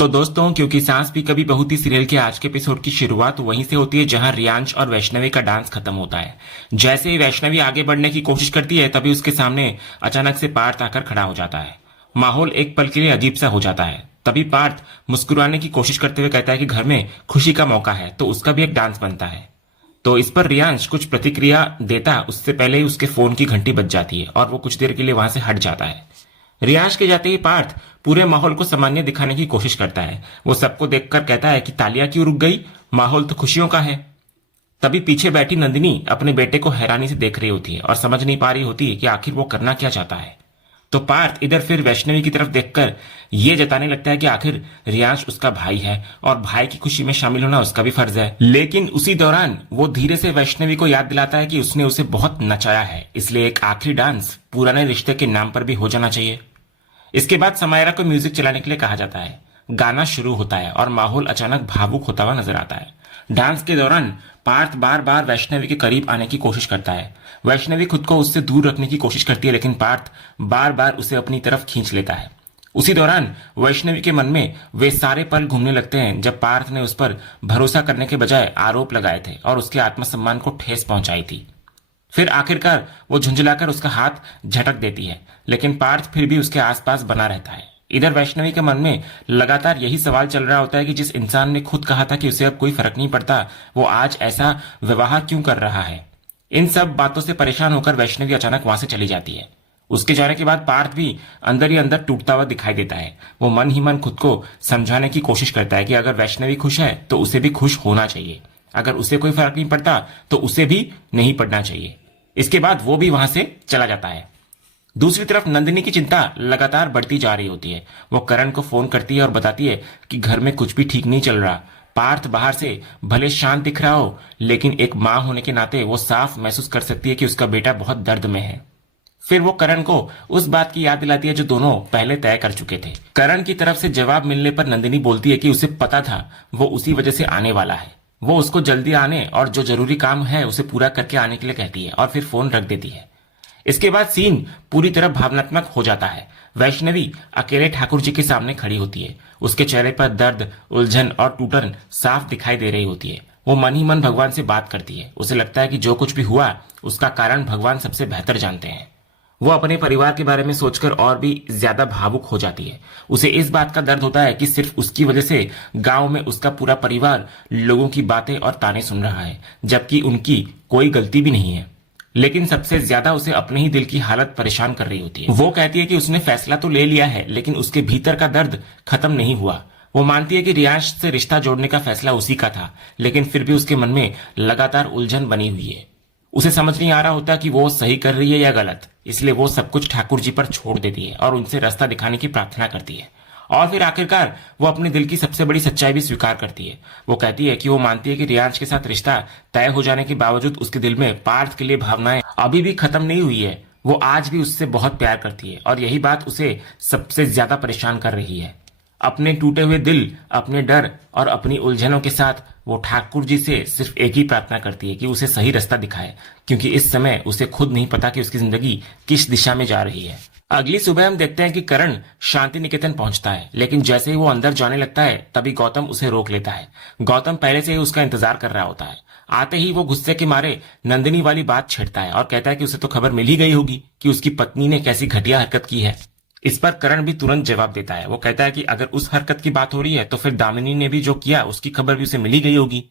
तो दोस्तों, क्योंकि सांस भी कभी बहू थी सीरियल के आज के एपिसोड की शुरुआत वहीं से होती है जहां रियांश और वैष्णवी का डांस खत्म होता है। जैसे ही वैष्णवी आगे बढ़ने की कोशिश करती है तभी उसके सामने अचानक से पार्थ आकर खड़ा हो जाता है। माहौल एक पल के लिए अजीब सा हो जाता है। तभी पार्थ मुस्कुराने की कोशिश करते हुए कहता है कि घर में खुशी का मौका है तो उसका भी एक डांस बनता है। तो इस पर रियांश कुछ प्रतिक्रिया देता उससे पहले ही उसके फोन की घंटी बज जाती है और वो कुछ देर के लिए वहां से हट जाता है। रियांश के जाते ही पार्थ पूरे माहौल को सामान्य दिखाने की कोशिश करता है। वो सबको देखकर कहता है कि तालियां क्यों रुक गई, माहौल तो खुशियों का है। तभी पीछे बैठी नंदिनी अपने बेटे को हैरानी से देख रही होती है और समझ नहीं पा रही होती है कि आखिर वो करना क्या चाहता है। तो पार्थ इधर फिर वैष्णवी की तरफ देखकर ये जताने लगता है कि आखिर रियांश उसका भाई है और भाई की खुशी में शामिल होना उसका भी फर्ज है। लेकिन उसी दौरान वो धीरे से वैष्णवी को याद दिलाता है कि उसने उसे बहुत नचाया है, इसलिए एक आखिरी डांस पुराने रिश्ते के नाम पर भी हो जाना चाहिए। इसके बाद समायरा को म्यूजिक चलाने के लिए कहा जाता है। गाना शुरू होता है और माहौल अचानक भावुक होता हुआ नजर आता है। डांस के दौरान पार्थ बार बार वैष्णवी के करीब आने की कोशिश करता है। वैष्णवी खुद को उससे दूर रखने की कोशिश करती है, लेकिन पार्थ बार बार उसे अपनी तरफ खींच लेता है। उसी दौरान वैष्णवी के मन में वे सारे पल घूमने लगते हैं जब पार्थ ने उस पर भरोसा करने के बजाय आरोप लगाए थे और उसके आत्मसम्मान को ठेस पहुंचाई थी। फिर आखिरकार वो झुंझलाकर उसका हाथ झटक देती है, लेकिन पार्थ फिर भी उसके आसपास बना रहता है। इधर वैष्णवी के मन में लगातार यही सवाल चल रहा होता है कि जिस इंसान ने खुद कहा था कि उसे अब कोई फर्क नहीं पड़ता, वो आज ऐसा व्यवहार क्यों कर रहा है। इन सब बातों से परेशान होकर वैष्णवी अचानक वहां से चली जाती है। उसके जाने के बाद पार्थ भी अंदर ही अंदर टूटता हुआ दिखाई देता है। वो मन ही मन खुद को समझाने की कोशिश करता है कि अगर वैष्णवी खुश है तो उसे भी खुश होना चाहिए, अगर उसे कोई फर्क नहीं पड़ता तो उसे भी नहीं पड़ना चाहिए। इसके बाद वो भी वहां से चला जाता है। दूसरी तरफ नंदिनी की चिंता लगातार बढ़ती जा रही होती है। वो करण को फोन करती है और बताती है कि घर में कुछ भी ठीक नहीं चल रहा। पार्थ बाहर से भले शांत दिख रहा हो, लेकिन एक मां होने के नाते वो साफ महसूस कर सकती है कि उसका बेटा बहुत दर्द में है। फिर वो करण को उस बात की याद दिलाती है जो दोनों पहले तय कर चुके थे। करण की तरफ से जवाब मिलने पर नंदिनी बोलती है कि उसे पता था वो उसी वजह से आने वाला है। वो उसको जल्दी आने और जो जरूरी काम है उसे पूरा करके आने के लिए कहती है और फिर फोन रख देती है। इसके बाद सीन पूरी तरह भावनात्मक हो जाता है। वैष्णवी अकेले ठाकुर जी के सामने खड़ी होती है। उसके चेहरे पर दर्द, उलझन और टूटन साफ दिखाई दे रही होती है। वो मन ही मन भगवान से बात करती है। उसे लगता है कि जो कुछ भी हुआ उसका कारण भगवान सबसे बेहतर जानते हैं। वो अपने परिवार के बारे में सोचकर और भी ज्यादा भावुक हो जाती है। उसे इस बात का दर्द होता है कि सिर्फ उसकी वजह से गांव में उसका पूरा परिवार लोगों की बातें और ताने सुन रहा है, जबकि उनकी कोई गलती भी नहीं है। लेकिन सबसे ज्यादा उसे अपने ही दिल की हालत परेशान कर रही होती है। वो कहती है कि उसने फैसला तो ले लिया है, लेकिन उसके भीतर का दर्द खत्म नहीं हुआ। वो मानती है कि रियांश से रिश्ता जोड़ने का फैसला उसी का था, लेकिन फिर भी उसके मन में लगातार उलझन बनी हुई है। उसे समझ नहीं आ रहा होता कि वो सही कर रही है या गलत, इसलिए वो सब कुछ ठाकुर जी पर छोड़ देती है और उनसे रास्ता दिखाने की प्रार्थना करती है। और फिर आखिरकार वो अपने दिल की सबसे बड़ी सच्चाई भी स्वीकार करती है। वो कहती है कि वो मानती है कि रियांश के साथ रिश्ता तय हो जाने के बावजूद उसके दिल में पार्थ के लिए भावनाएं अभी भी खत्म नहीं हुई है। वो आज भी उससे बहुत प्यार करती है और यही बात उसे सबसे ज्यादा परेशान कर रही है। अपने टूटे हुए दिल, अपने डर और अपनी उलझनों के साथ वो ठाकुर जी से सिर्फ एक ही प्रार्थना करती है कि उसे सही रास्ता दिखाए, क्योंकि इस समय उसे खुद नहीं पता कि उसकी जिंदगी किस दिशा में जा रही है। अगली सुबह हम देखते हैं कि करण शांति निकेतन पहुंचता है, लेकिन जैसे ही वो अंदर जाने लगता है तभी गौतम उसे रोक लेता है। गौतम पहले से ही उसका इंतजार कर रहा होता है। आते ही वो गुस्से के मारे नंदिनी वाली बात छेड़ता है और कहता है कि उसे तो खबर मिल ही गई होगी कि उसकी पत्नी ने कैसी घटिया हरकत की है। इस पर करण भी तुरंत जवाब देता है। वो कहता है कि अगर उस हरकत की बात हो रही है तो फिर दामिनी ने भी जो किया उसकी खबर भी उसे मिली गई होगी।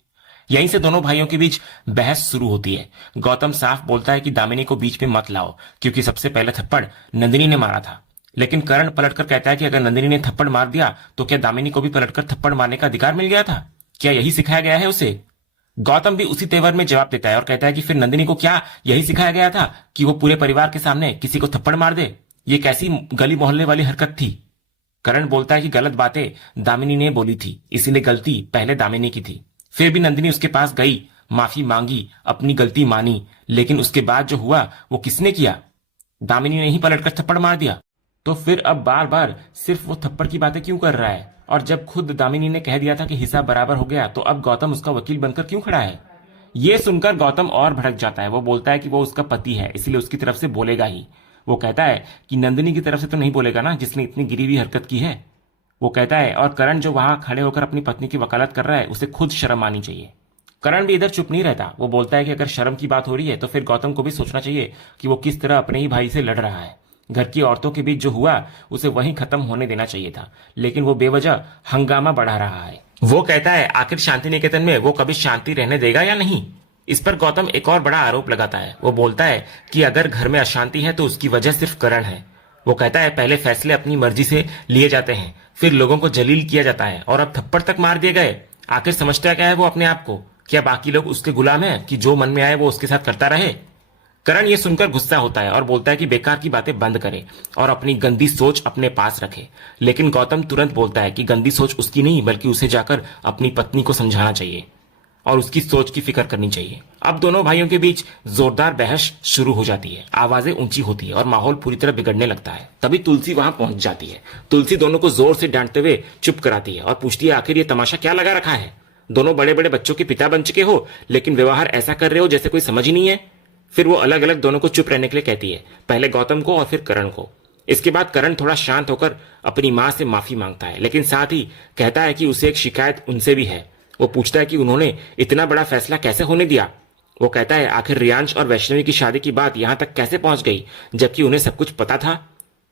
यहीं से दोनों भाइयों के बीच बहस शुरू होती है। गौतम साफ बोलता है कि दामिनी को बीच में मत लाओ, क्योंकि सबसे पहले थप्पड़ नंदिनी ने मारा था। लेकिन करण पलटकर कहता है कि अगर नंदिनी ने थप्पड़ मार दिया तो क्या दामिनी को भी पलटकर थप्पड़ मारने का अधिकार मिल गया था? क्या यही सिखाया गया है उसे? गौतम भी उसी तेवर में जवाब देता है और कहता है कि फिर नंदिनी को क्या यही सिखाया गया था कि वो पूरे परिवार के सामने किसी को थप्पड़ मार दे? ये कैसी गली मोहल्ले वाली हरकत थी? करण बोलता है कि गलत बातें दामिनी ने बोली थी, इसीलिए गलती पहले दामिनी की थी। फिर भी नंदिनी उसके पास गई, माफी मांगी, अपनी गलती मानी, लेकिन उसके बाद जो हुआ वो किसने किया? दामिनी ने ही पलटकर थप्पड़ मार दिया। तो फिर अब बार बार सिर्फ वो थप्पड़ की बातें क्यों कर रहा है? और जब खुद दामिनी ने कह दिया था कि हिस्सा बराबर हो गया, तो अब गौतम उसका वकील बनकर क्यों खड़ा है? ये सुनकर गौतम और भड़क जाता है। वो बोलता है कि वो उसका पति है, इसलिए उसकी तरफ से बोलेगा ही। वो कहता है कि नंदिनी की तरफ से तो नहीं बोलेगा ना, जिसने इतनी गिरी हुई हरकत की है। वो कहता है, और करण जो वहां खड़े होकर अपनी पत्नी की वकालत कर रहा है उसे खुद शर्म आनी चाहिए। करण भी इधर चुप नहीं रहता। वो बोलता है कि अगर शर्म की बात हो रही है तो फिर गौतम को भी सोचना चाहिए कि वो किस तरह अपने ही भाई से लड़ रहा है। घर की औरतों के बीच जो हुआ उसे वहीं खत्म होने देना चाहिए था, लेकिन वो बेवजह हंगामा बढ़ा रहा है। वो कहता है, आखिर शांति निकेतन में वो कभी शांति रहने देगा या नहीं। इस पर गौतम एक और बड़ा आरोप लगाता है। वो बोलता है कि अगर घर में अशांति है तो उसकी वजह सिर्फ करण है। वो कहता है, पहले फैसले अपनी मर्जी से लिए जाते हैं, फिर लोगों को जलील किया जाता है, और अब थप्पड़ तक मार दिए गए। आखिर समझता क्या है वो अपने आप को? क्या बाकी लोग उसके गुलाम हैं कि जो मन में आए वो उसके साथ करता रहे? करण ये सुनकर गुस्सा होता है और बोलता है कि बेकार की बातें बंद करे और अपनी गंदी सोच अपने पास रखे। लेकिन गौतम तुरंत बोलता है कि गंदी सोच उसकी नहीं, बल्कि उसे जाकर अपनी पत्नी को समझाना चाहिए और उसकी सोच की फिक्र करनी चाहिए। अब दोनों भाइयों के बीच जोरदार बहस शुरू हो जाती है। आवाजें ऊंची होती है और माहौल पूरी तरह बिगड़ने लगता है। तभी तुलसी वहां पहुंच जाती है। तुलसी दोनों को जोर से डांटते हुए चुप कराती है और पूछती है, आखिर ये तमाशा क्या लगा रखा है? दोनों बड़े बड़े बच्चों के पिता बन चुके हो, लेकिन व्यवहार ऐसा कर रहे हो जैसे कोई समझ ही नहीं है। फिर वो अलग अलग दोनों को चुप रहने के लिए कहती है, पहले गौतम को और फिर करण को। इसके बाद करण थोड़ा शांत होकर अपनी मां से माफी मांगता है, लेकिन साथ ही कहता है कि उसे एक शिकायत उनसे भी है। वो पूछता है कि उन्होंने इतना बड़ा फैसला कैसे होने दिया। वो कहता है, आखिर रियांश और वैष्णवी की शादी की बात यहां तक कैसे पहुंच गई, जबकि उन्हें सब कुछ पता था।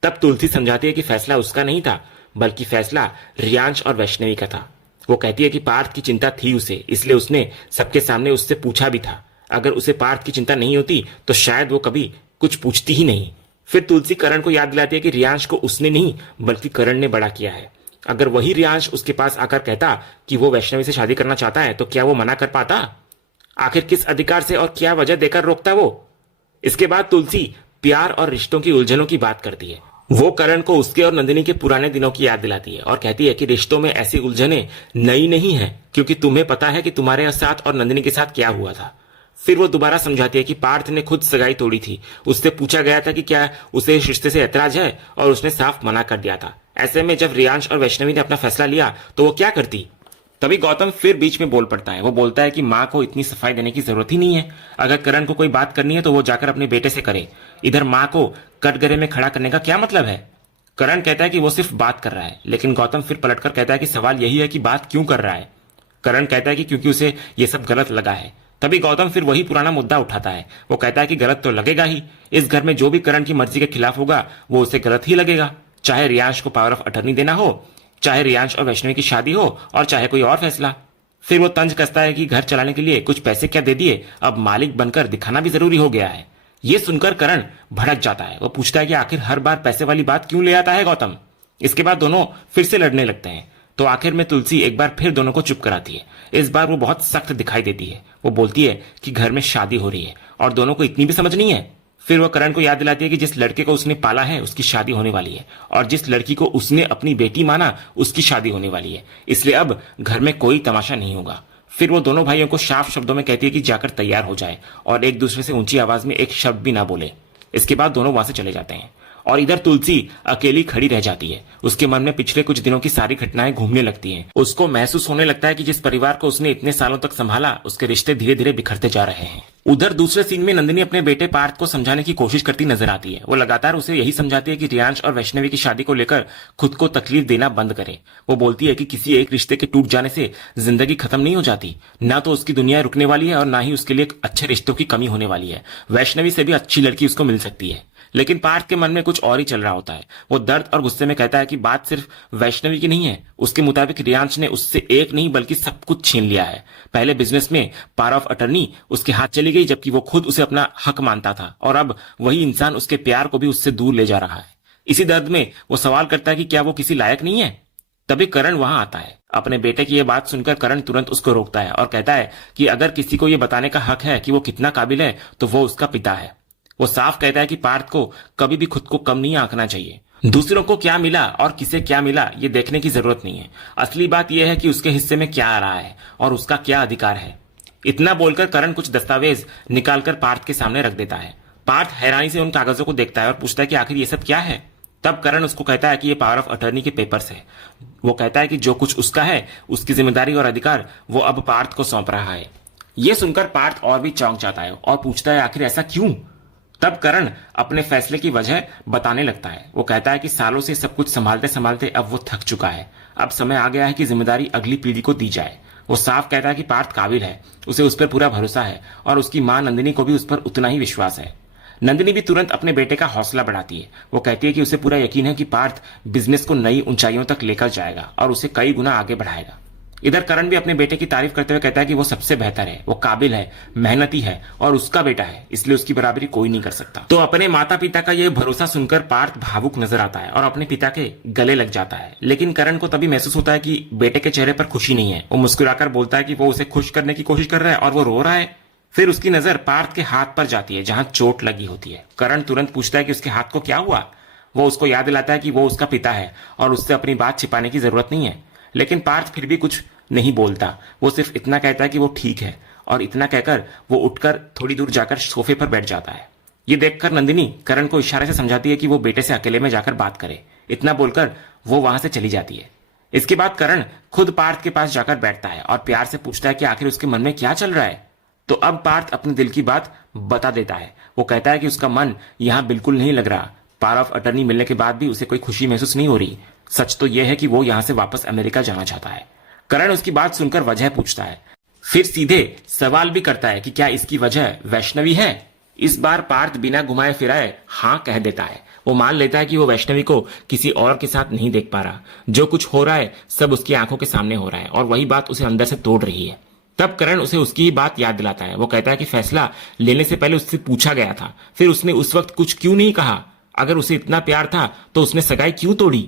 तब तुलसी समझाती है कि फैसला उसका नहीं था, बल्कि फैसला रियांश और वैष्णवी का था। वो कहती है कि पार्थ की चिंता थी उसे, इसलिए उसने सबके सामने उससे पूछा भी था। अगर उसे पार्थ की चिंता नहीं होती तो शायद वो कभी कुछ पूछती ही नहीं। फिर तुलसी करण को याद दिलाती है कि रियांश को उसने नहीं, बल्कि करण ने बड़ा किया है। अगर वही रियांश उसके पास आकर कहता कि वो वैष्णवी से शादी करना चाहता है, तो क्या वो मना कर पाता? आखिर किस अधिकार से और क्या वजह देकर रोकता वो? इसके बाद तुलसी प्यार और रिश्तों की उलझनों की बात करती है। वो करण को उसके और नंदिनी के पुराने दिनों की याद दिलाती है और कहती है कि रिश्तों में ऐसी उलझनें नई नहीं है, क्योंकि तुम्हें पता है कि तुम्हारे साथ और नंदिनी के साथ क्या हुआ था। फिर वो दोबारा समझाती है कि पार्थ ने खुद सगाई तोड़ी थी। उससे पूछा गया था कि क्या उसे इस रिश्ते से ऐतराज है, और उसने साफ मना कर दिया था। ऐसे में जब रियांश और वैष्णवी ने अपना फैसला लिया तो वो क्या करती? तभी गौतम फिर बीच में बोल पड़ता है। वो बोलता है कि माँ को इतनी सफाई देने की जरूरत ही नहीं है। अगर करण को कोई बात करनी है तो वो जाकर अपने बेटे से करे। इधर माँ को कटघरे में खड़ा करने का क्या मतलब है? करण कहता है कि वो सिर्फ बात कर रहा है, लेकिन गौतम फिर पलटकर कहता है कि सवाल यही है कि बात क्यों कर रहा है। करण कहता है कि क्योंकि उसे ये सब गलत लगा है। तभी गौतम फिर वही पुराना मुद्दा उठाता है। वो कहता है कि गलत तो लगेगा ही। इस घर में जो भी करण की मर्जी के खिलाफ होगा वो उसे गलत ही लगेगा, चाहे रियांश को पावर ऑफ अटर्नी देना हो, चाहे रियांश और वैष्णवी की शादी हो, और चाहे कोई और फैसला। फिर वो तंज कसता है कि घर चलाने के लिए कुछ पैसे क्या दे दिए, अब मालिक बनकर दिखाना भी जरूरी हो गया है। ये सुनकर करण भड़क जाता है। वो पूछता है कि आखिर हर बार पैसे वाली बात क्यों ले आता है गौतम। इसके बाद दोनों फिर से लड़ने लगते हैं। तो आखिर में तुलसी एक बार फिर दोनों को चुप कराती है। इस बार वो बहुत सख्त दिखाई देती है। वो बोलती है कि घर में शादी हो रही है और दोनों को इतनी भी समझ नहीं है। फिर वो करण को याद दिलाती है कि जिस लड़के को उसने पाला है उसकी शादी होने वाली है, और जिस लड़की को उसने अपनी बेटी माना उसकी शादी होने वाली है। इसलिए अब घर में कोई तमाशा नहीं होगा। फिर वो दोनों भाइयों को साफ शब्दों में कहती है कि जाकर तैयार हो जाए और एक दूसरे से ऊंची आवाज में एक शब्द भी ना बोले। इसके बाद दोनों वहां से चले जाते हैं और इधर तुलसी अकेली खड़ी रह जाती है। उसके मन में पिछले कुछ दिनों की सारी घटनाएं घूमने लगती हैं। उसको महसूस होने लगता है कि जिस परिवार को उसने इतने सालों तक संभाला, उसके रिश्ते धीरे धीरे बिखरते जा रहे हैं। उधर दूसरे सीन में नंदिनी अपने बेटे पार्थ को समझाने की कोशिश करती नजर आती है। वो लगातार उसे यही समझाती है कि रियांश और वैष्णवी की शादी को लेकर खुद को तकलीफ देना बंद करे। वो बोलती है कि किसी एक रिश्ते के टूट जाने से जिंदगी खत्म नहीं हो जाती। ना तो उसकी दुनिया रुकने वाली है और ना ही उसके लिए अच्छे रिश्तों की कमी होने वाली है। वैष्णवी से भी अच्छी लड़की उसको मिल सकती है। लेकिन पार्थ के मन में कुछ और ही चल रहा होता है। वो दर्द और गुस्से में कहता है कि बात सिर्फ वैष्णवी की नहीं है। उसके मुताबिक रियांश ने उससे एक नहीं बल्कि सब कुछ छीन लिया है। पहले बिजनेस में पावर ऑफ अटर्नी उसके हाथ चली गई, जबकि वो खुद उसे अपना हक मानता था, और अब वही इंसान उसके प्यार को भी उससे दूर ले जा रहा है। इसी दर्द में वो सवाल करता है कि क्या वो किसी लायक नहीं है। तभी करण वहां आता है। अपने बेटे की यह बात सुनकर करण तुरंत उसको रोकता है और कहता है कि अगर किसी को यह बताने का हक है कि वो कितना काबिल है तो वो उसका पिता है। वो साफ कहता है कि पार्थ को कभी भी खुद को कम नहीं आंकना चाहिए। दूसरों को क्या मिला और किसे क्या मिला ये देखने की जरूरत नहीं है। असली बात यह है कि उसके हिस्से में क्या आ रहा है और उसका क्या अधिकार है। इतना बोलकर करण कुछ दस्तावेज निकालकर पार्थ के सामने रख देता है। पार्थ हैरानी से उन कागजों को देखता है और पूछता है कि आखिर ये सब क्या है। तब करण उसको कहता है कि ये पावर ऑफ अटर्नी के पेपर्स है। वो कहता है कि जो कुछ उसका है उसकी जिम्मेदारी और अधिकार वो अब पार्थ को सौंप रहा है। ये सुनकर पार्थ और भी चौंक जाता है और पूछता है आखिर ऐसा क्यों। तब करण अपने फैसले की वजह बताने लगता है। वो कहता है कि सालों से सब कुछ संभालते संभालते अब वो थक चुका है। अब समय आ गया है कि जिम्मेदारी अगली पीढ़ी को दी जाए। वो साफ कहता है कि पार्थ काबिल है, उसे उस पर पूरा भरोसा है और उसकी मां नंदिनी को भी उस पर उतना ही विश्वास है। नंदिनी भी तुरंत अपने बेटे का हौसला बढ़ाती है। वो कहती है कि उसे पूरा यकीन है कि पार्थ बिजनेस को नई ऊंचाइयों तक लेकर जाएगा और उसे कई गुना आगे बढ़ाएगा। इधर करण भी अपने बेटे की तारीफ करते हुए कहता है कि वो सबसे बेहतर है, वो काबिल है, मेहनती है और उसका बेटा है, इसलिए उसकी बराबरी कोई नहीं कर सकता। तो अपने माता पिता का ये भरोसा सुनकर पार्थ भावुक नजर आता है और अपने पिता के गले लग जाता है। लेकिन करण को तभी महसूस होता है कि बेटे के चेहरे पर खुशी नहीं है। वो मुस्कुराकर बोलता है कि वो उसे खुश करने की कोशिश कर रहा है और वो रो रहा है। फिर उसकी नजर पार्थ के हाथ पर जाती है जहां चोट लगी होती है। करण तुरंत पूछता है कि उसके हाथ को क्या हुआ। वो उसको याद दिलाता है कि वो उसका पिता है और उससे अपनी बात छिपाने की जरूरत नहीं है। लेकिन पार्थ फिर भी कुछ नहीं बोलता। वो सिर्फ इतना कहता है कि वो ठीक है और इतना कहकर वो उठकर थोड़ी दूर जाकर सोफे पर बैठ जाता है। ये देखकर नंदिनी करण को इशारे से समझाती है कि वो बेटे से अकेले में जाकर बात करे। इतना बोलकर वो वहां से चली जाती है। इसके बाद करण खुद पार्थ के पास जाकर बैठता है और प्यार से पूछता है कि आखिर उसके मन में क्या चल रहा है। तो अब पार्थ अपने दिल की बात बता देता है। वो कहता है कि उसका मन यहां बिल्कुल नहीं लग रहा। पावर ऑफ अटर्नी मिलने के बाद भी उसे कोई खुशी महसूस नहीं हो रही। सच तो यह है कि वो यहां से वापस अमेरिका जाना चाहता है। करण उसकी बात सुनकर वजह पूछता है, फिर सीधे सवाल भी करता है कि क्या इसकी वजह वैष्णवी है। इस बार पार्थ बिना घुमाए फिराए हाँ कह देता है। वो मान लेता है कि वो वैष्णवी को किसी और के साथ नहीं देख पा रहा। जो कुछ हो रहा है सब उसकी आंखों के सामने हो रहा है और वही बात उसे अंदर से तोड़ रही है। तब करण उसे उसकी ही बात याद दिलाता है। वो कहता है कि फैसला लेने से पहले उससे पूछा गया था, फिर उसने उस वक्त कुछ क्यों नहीं कहा। अगर उसे इतना प्यार था तो उसने सगाई क्यों तोड़ी।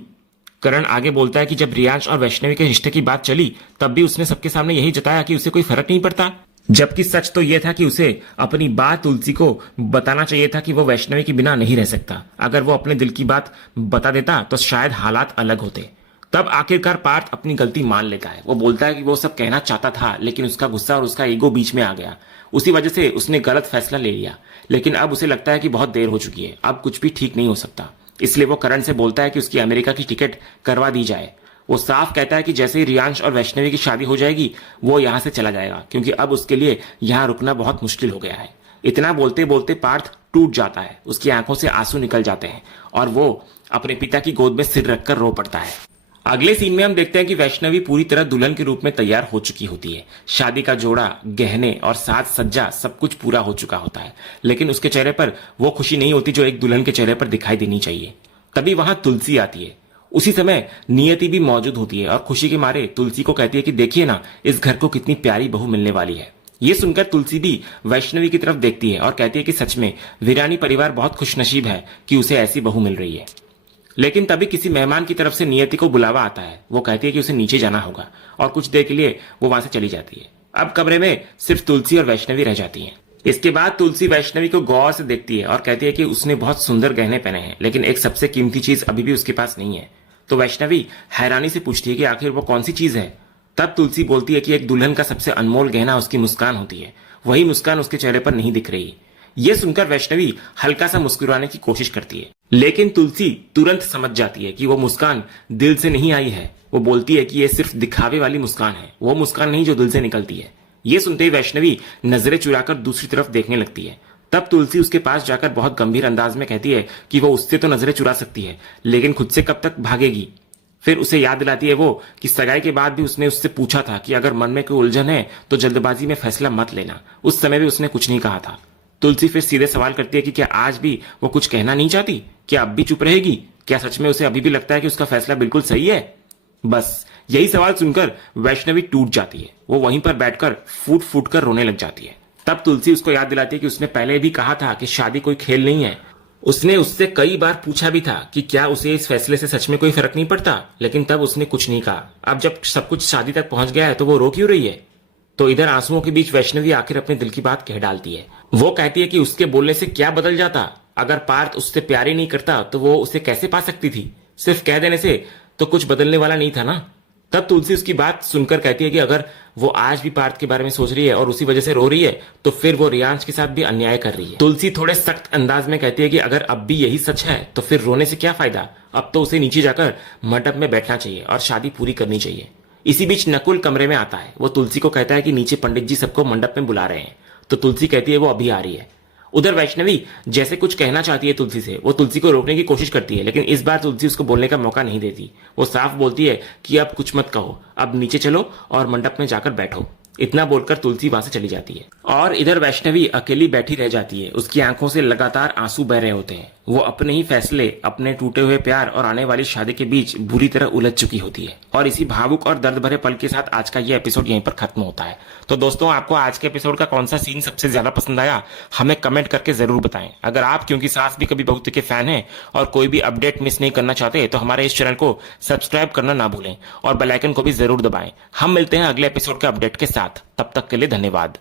करण आगे बोलता है कि जब रियांश और वैष्णवी के रिश्ते की बात चली तब भी उसने सबके सामने यही जताया कि उसे कोई फर्क नहीं पड़ता, जबकि सच तो यह था कि उसे अपनी बात तुलसी को बताना चाहिए था कि वो वैष्णवी के बिना नहीं रह सकता। अगर वो अपने दिल की बात बता देता तो शायद हालात अलग होते। तब आखिरकार पार्थ अपनी गलती मान लेता है। वो बोलता है कि वो सब कहना चाहता था लेकिन उसका गुस्सा और उसका ईगो बीच में आ गया। उसी वजह से उसने गलत फैसला ले लिया। लेकिन अब उसे लगता है कि बहुत देर हो चुकी है, अब कुछ भी ठीक नहीं हो सकता। इसलिए वो करण से बोलता है कि उसकी अमेरिका की टिकट करवा दी जाए। वो साफ कहता है कि जैसे ही रियांश और वैष्णवी की शादी हो जाएगी वो यहां से चला जाएगा, क्योंकि अब उसके लिए यहां रुकना बहुत मुश्किल हो गया है। इतना बोलते बोलते पार्थ टूट जाता है। उसकी आंखों से आंसू निकल जाते हैं और वो अपने पिता की गोद में सिर रखकर रो पड़ता है। अगले सीन में हम देखते हैं कि वैष्णवी पूरी तरह दुल्हन के रूप में तैयार हो चुकी होती है। शादी का जोड़ा, गहने और साज सज्जा सब कुछ पूरा हो चुका होता है, लेकिन उसके चेहरे पर वो खुशी नहीं होती जो एक दुल्हन के चेहरे पर दिखाई देनी चाहिए। तभी वहां तुलसी आती है। उसी समय नियति भी मौजूद होती है और खुशी के मारे तुलसी को कहती है कि देखिए ना, इस घर को कितनी प्यारी बहू मिलने वाली है। ये सुनकर तुलसी भी वैष्णवी की तरफ देखती है और कहती है कि सच में वीरानी परिवार बहुत खुशनसीब है कि उसे ऐसी बहू मिल रही है। लेकिन तभी किसी मेहमान की तरफ से नियति को बुलावा आता है। वो कहती है कि उसे नीचे जाना होगा और कुछ देर के लिए वो वहां से चली जाती है। अब कमरे में सिर्फ तुलसी और वैष्णवी रह जाती हैं। इसके बाद तुलसी वैष्णवी को गौर से देखती है और कहती है कि उसने बहुत सुंदर गहने पहने हैं, लेकिन एक सबसे कीमती चीज अभी भी उसके पास नहीं है। तो वैष्णवी हैरानी से पूछती है कि आखिर वो कौन सी चीज है। तब तुलसी बोलती है कि एक दुल्हन का सबसे अनमोल गहना उसकी मुस्कान होती है। वही मुस्कान उसके चेहरे पर नहीं दिख रही। यह सुनकर वैष्णवी हल्का सा मुस्कुराने की कोशिश करती है, लेकिन तुलसी तुरंत समझ जाती है कि वो मुस्कान दिल से नहीं आई है। वो बोलती है कि यह सिर्फ दिखावे वाली मुस्कान है, वो मुस्कान नहीं जो दिल से निकलती है। ये सुनते ही वैष्णवी नजरें चुराकर दूसरी तरफ देखने लगती है। तब तुलसी उसके पास जाकर बहुत गंभीर अंदाज में कहती है कि वो उससे तो नजरें चुरा सकती है, लेकिन खुद से कब तक भागेगी। फिर उसे याद दिलाती है वो कि सगाई के बाद भी उसने उससे पूछा था कि अगर मन में कोई उलझन है तो जल्दबाजी में फैसला मत लेना। उस समय भी उसने कुछ नहीं कहा था। तुलसी फिर सीधे सवाल करती है कि क्या आज भी वो कुछ कहना नहीं चाहती, क्या अब भी चुप रहेगी, क्या सच में उसे अभी भी लगता है कि उसका फैसला बिल्कुल सही है। बस यही सवाल सुनकर वैष्णवी टूट जाती है। वो वहीं पर बैठकर फूट फूट कर रोने लग जाती है। तब तुलसी उसको याद दिलाती है कि उसने पहले भी कहा था कि शादी कोई खेल नहीं है। उसने उससे कई बार पूछा भी था कि क्या उसे इस फैसले से सच में कोई फर्क नहीं पड़ता, लेकिन तब उसने कुछ नहीं कहा। अब जब सब कुछ शादी तक पहुंच गया है तो वो रो क्यों रही है। तो इधर आंसुओं के बीच वैष्णवी आखिर अपने दिल की बात कह डालती है। वो कहती है कि उसके बोलने से क्या बदल जाता। अगर पार्थ उससे प्यार ही नहीं करता तो वो उसे कैसे पा सकती थी। सिर्फ कह देने से तो कुछ बदलने वाला नहीं था ना। तब तुलसी उसकी बात सुनकर कहती है कि अगर वो आज भी पार्थ के बारे में सोच रही है और उसी वजह से रो रही है तो फिर वो रियांश के साथ भी अन्याय कर रही है। तुलसी थोड़े सख्त अंदाज में कहती है कि अगर अब भी यही सच है तो फिर रोने से क्या फायदा। अब तो उसे नीचे जाकर मंडप में बैठना चाहिए और शादी पूरी करनी चाहिए। इसी बीच नकुल कमरे में आता है। वो तुलसी को कहता है कि नीचे पंडित जी सबको मंडप में बुला रहे हैं। तो तुलसी कहती है वो अभी आ रही है। उधर वैष्णवी जैसे कुछ कहना चाहती है तुलसी से, वो तुलसी को रोकने की कोशिश करती है, लेकिन इस बार तुलसी उसको बोलने का मौका नहीं देती। वो साफ बोलती है कि अब कुछ मत कहो, अब नीचे चलो और मंडप में जाकर बैठो। इतना बोलकर तुलसी वहां से चली जाती है और इधर वैष्णवी अकेली बैठी रह जाती है। उसकी आंखों से लगातार आंसू बह रहे होते हैं। वो अपने ही फैसले, अपने टूटे हुए प्यार और आने वाली शादी के बीच बुरी तरह उलझ चुकी होती है। और इसी भावुक और दर्द भरे पल के साथ आज का ये एपिसोड यहीं पर खत्म होता है। तो दोस्तों, आपको आज के एपिसोड का कौन सा सीन सबसे ज्यादा पसंद आया, हमें कमेंट करके जरूर बताएं। अगर आप क्योंकि सास भी कभी बहू के फैन हैं और कोई भी अपडेट मिस नहीं करना चाहते तो हमारे इस चैनल को सब्सक्राइब करना ना भूलें और बेल आइकन को भी जरूर दबाएं। हम मिलते हैं अगले एपिसोड के अपडेट के साथ। तब तक के लिए धन्यवाद।